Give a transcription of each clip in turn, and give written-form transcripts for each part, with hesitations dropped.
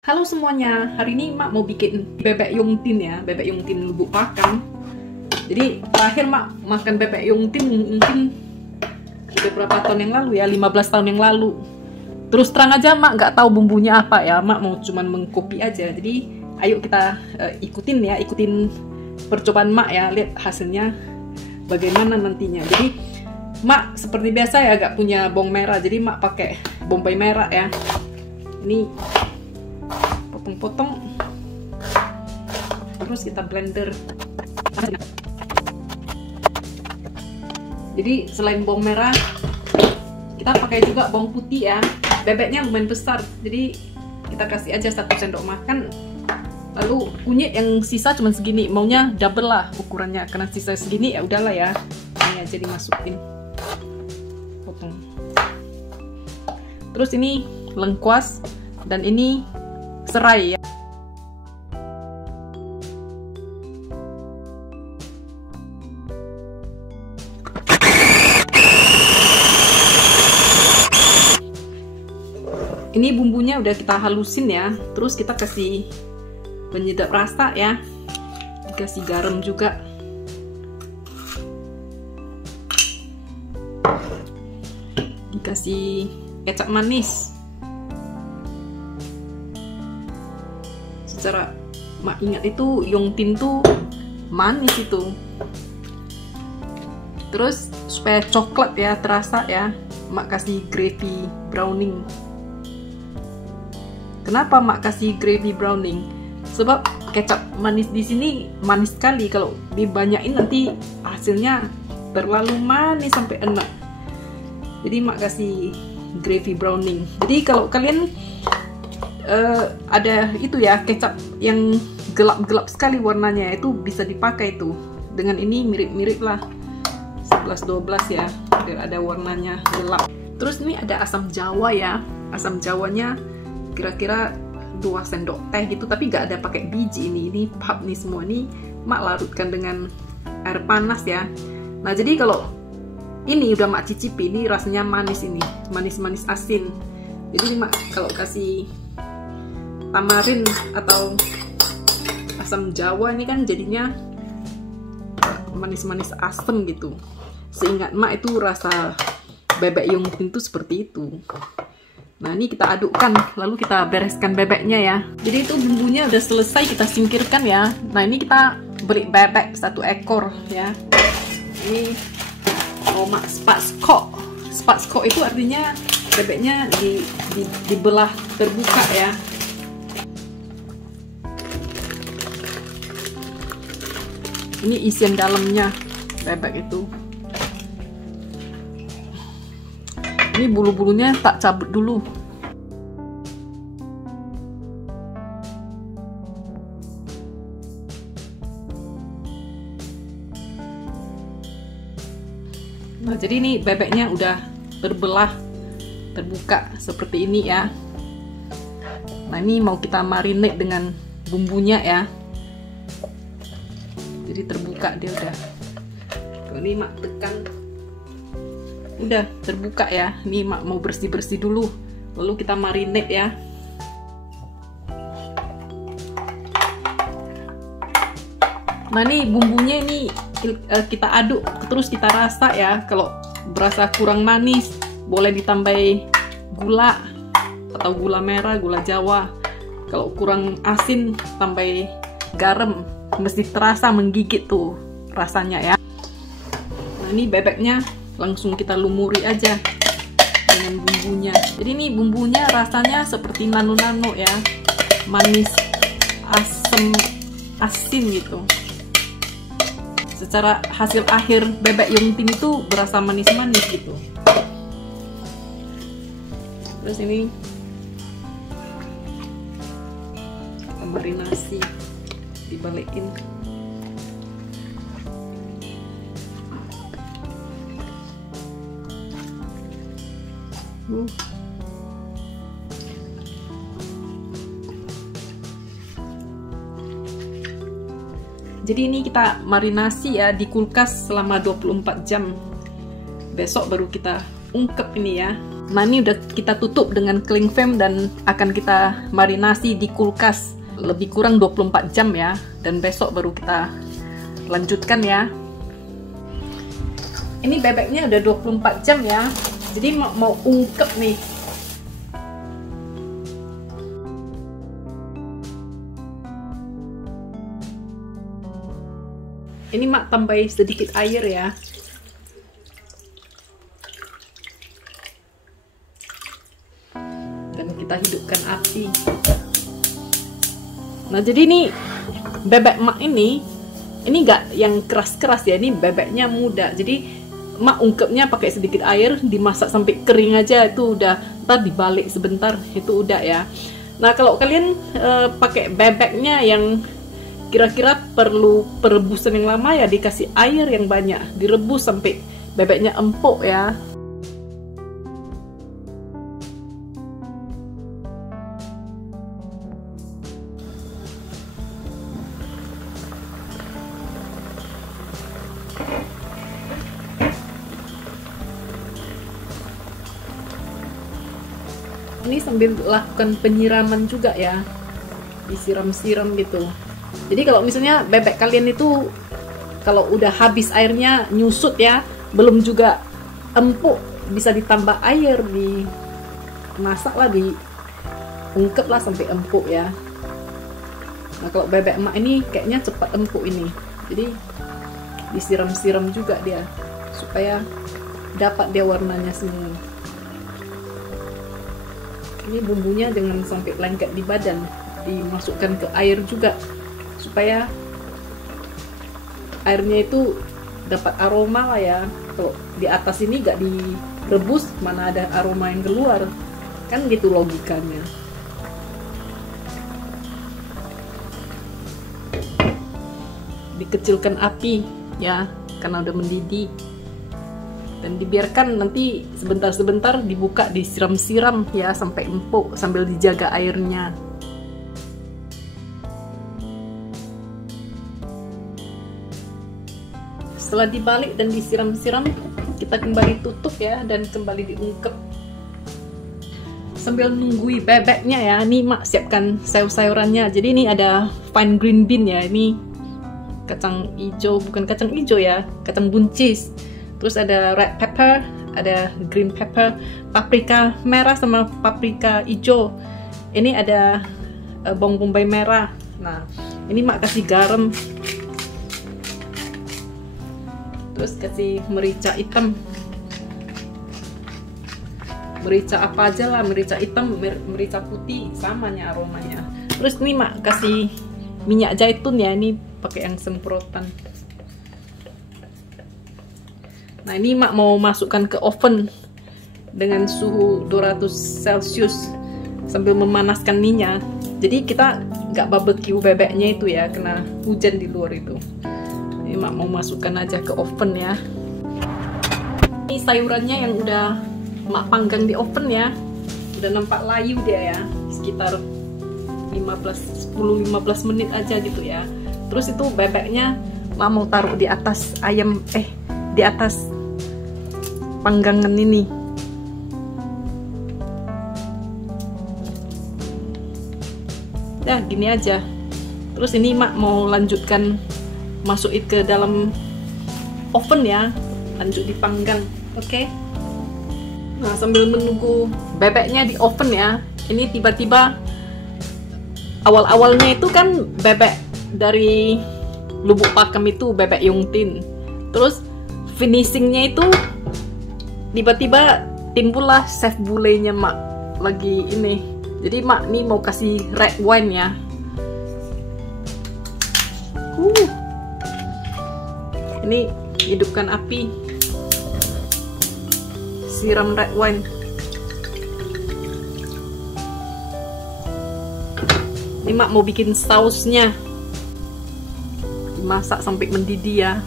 Halo semuanya, hari ini Mak mau bikin bebek yongtin ya, bebek yongtin lubuk pakam. Jadi terakhir Mak makan bebek yongtin mungkin udah berapa tahun yang lalu ya, 15 tahun yang lalu. Terus terang aja Mak nggak tahu bumbunya apa ya, Mak mau cuman mengcopy aja. Jadi ayo kita ikutin percobaan Mak ya, lihat hasilnya bagaimana nantinya. Jadi Mak seperti biasa ya gak punya bawang merah, jadi Mak pakai bombay merah ya. Ini potong-potong, terus kita blender. Jadi selain bawang merah kita pakai juga bawang putih ya. Bebeknya lumayan besar, jadi kita kasih aja 1 sendok makan. Lalu kunyit yang sisa cuma segini, maunya double lah ukurannya, karena sisa segini ya udahlah ya, ini aja dimasukin, potong. Terus ini lengkuas dan ini serai ya. Ini bumbunya udah kita halusin ya. Terus kita kasih penyedap rasa ya. Dikasih garam juga. Dikasih kecap manis. Secara Mak ingat itu yongtin tuh manis itu. Terus supaya coklat ya terasa ya, Mak kasih gravy browning. Kenapa Mak kasih gravy browning? Sebab kecap manis di sini manis sekali. Kalau dibanyakin nanti hasilnya terlalu manis sampai enak. Jadi Mak kasih gravy browning. Jadi kalau kalian ada itu ya, kecap yang gelap-gelap sekali warnanya, itu bisa dipakai tuh. Dengan ini mirip-mirip lah, 11-12 ya, biar ada warnanya gelap. Terus ini ada asam jawa ya. Asam jawanya kira-kira 2 sendok teh gitu, tapi nggak ada pakai biji ini pap nih semua. Ini Mak larutkan dengan air panas ya. Nah jadi kalau ini udah Mak cicipi, ini rasanya manis, ini manis-manis asin. Jadi Mak kalau kasih tamarin atau asam jawa ini kan jadinya manis-manis asem gitu. Seingat Mak itu rasa bebek yongtin itu seperti itu. Nah ini kita adukkan, lalu kita bereskan bebeknya ya. Jadi itu bumbunya udah selesai, kita singkirkan ya. Nah ini kita beli bebek 1 ekor ya. Ini Mak spatskok. Spatskok itu artinya bebeknya dibelah terbuka ya. Ini isian dalamnya bebek itu. Ini bulu-bulunya tak cabut dulu. Nah, jadi ini bebeknya udah terbelah, terbuka seperti ini ya. Nah, ini mau kita marinate dengan bumbunya ya. Jadi terbuka dia udah. Ini Mak tekan. Udah terbuka ya. Ini Mak mau bersih-bersih dulu. Lalu kita marinate ya. Nah, ini bumbunya ini kita aduk terus kita rasa ya. Kalau berasa kurang manis, boleh ditambah gula atau gula merah, gula Jawa. Kalau kurang asin, tambah garam. Mesti terasa menggigit tuh rasanya ya. Nah, ini bebeknya langsung kita lumuri aja dengan bumbunya. Jadi ini bumbunya rasanya seperti nano-nano ya, manis, asem, asin gitu. Secara hasil akhir bebek yongtin itu berasa manis-manis gitu. Terus ini marinasi, dibalikin. Jadi ini kita marinasi ya di kulkas selama 24 jam. Besok baru kita ungkep ini ya. Nah, ini udah kita tutup dengan cling film dan akan kita marinasi di kulkas lebih kurang 24 jam ya. Dan besok baru kita lanjutkan ya. Ini bebeknya udah 24 jam ya. Jadi mau ungkep nih. Ini mak tambahin sedikit air ya. Dan kita hidupkan api. Nah, jadi ini bebek mak ini nggak yang keras-keras ya. Ini bebeknya muda. Jadi mak ungkepnya pakai sedikit air, dimasak sampai kering aja, itu udah. Ntar dibalik sebentar, itu udah ya. Nah, kalau kalian pakai bebeknya yang kira-kira perlu perebusan yang lama ya, dikasih air yang banyak, direbus sampai bebeknya empuk ya. Ini sambil lakukan penyiraman juga ya, disiram-siram gitu. Jadi kalau misalnya bebek kalian itu kalau udah habis airnya nyusut ya, belum juga empuk, bisa ditambah air, dimasak lah, diungkep lah sampai empuk ya. Nah, kalau bebek emak ini kayaknya cepat empuk ini, jadi disiram-siram juga dia supaya dapat dia warnanya semua. Ini bumbunya jangan sampai lengket di badan, dimasukkan ke air juga supaya airnya itu dapat aroma lah ya. Kalau di atas ini gak direbus, mana ada aroma yang keluar, kan gitu logikanya. Dikecilkan api ya, karena udah mendidih, dan dibiarkan nanti sebentar-sebentar dibuka, disiram-siram ya sampai empuk sambil dijaga airnya. Setelah dibalik dan disiram-siram, kita kembali tutup ya dan kembali diungkep. Sambil nunggui bebeknya ya, ini mak siapkan sayur-sayurannya. Jadi ini ada fine green bean ya, ini kacang hijau, bukan kacang hijau ya, kacang buncis. Terus ada red pepper, ada green pepper, paprika merah sama paprika hijau. Ini ada bawang bombay merah. Nah, ini mak kasih garam. Terus kasih merica hitam, merica apa aja lah, merica hitam, merica putih, samanya aromanya. Terus ini mak kasih minyak zaitun ya, ini pakai yang semprotan. Nah, ini mak mau masukkan ke oven dengan suhu 200 Celcius sambil memanaskan minyak. Jadi kita nggak barbecue bebeknya itu ya, kena hujan di luar itu. Ini mak mau masukkan aja ke oven ya. Ini sayurannya yang udah mak panggang di oven ya, udah nampak layu dia ya, sekitar 10-15 menit aja gitu ya. Terus itu bebeknya mak mau taruh di atas ayam, di atas panggangan ini. Ya gini aja. Terus ini mak mau lanjutkan masuk ke dalam oven ya, lanjut dipanggang. Oke. Nah, sambil menunggu bebeknya di oven ya, ini tiba-tiba awal-awalnya itu kan bebek dari Lubuk Pakam itu bebek Yongtin. Terus finishingnya itu tiba-tiba timbullah chef bulenya mak lagi ini. Jadi mak nih mau kasih red wine ya. Ini hidupkan api, siram red wine. Ini mak mau bikin sausnya, dimasak sampai mendidih ya.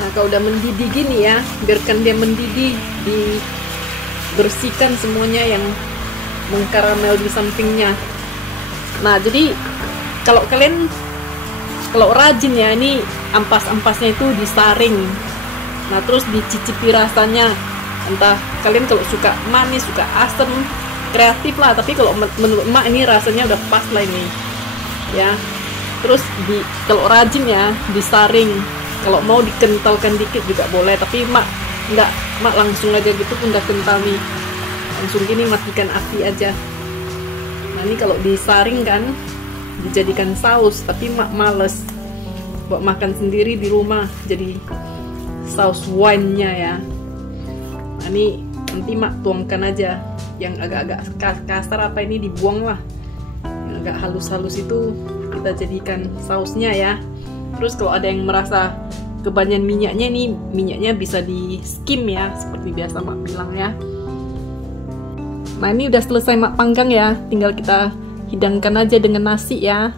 Nah, kalau udah mendidih gini ya, biarkan dia mendidih, dibersihkan semuanya yang mengkaramel di sampingnya. Nah, jadi kalau kalian rajin ya, ini ampas-ampasnya itu disaring. Nah, terus dicicipi rasanya, Entah kalian kalau suka manis, suka asam, kreatif lah. Tapi kalau menurut emak ini rasanya udah pas lah ini ya. Terus kalau rajin ya disaring, kalau mau dikentalkan dikit juga boleh, tapi mak enggak, mak langsung aja gitu pun udah kental nih, langsung gini matikan api aja. Nah ini kalau disaring kan dijadikan saus, tapi mak males buat makan sendiri di rumah, jadi saus wine-nya ya. Nah ini nanti mak tuangkan aja, yang agak-agak kasar apa ini dibuang lah, yang agak halus-halus itu kita jadikan sausnya ya. Terus kalau ada yang merasa kebanyakan minyaknya, nih minyaknya bisa di skim ya, seperti biasa mak bilang ya. Nah ini udah selesai mak panggang ya, tinggal kita hidangkan aja dengan nasi ya.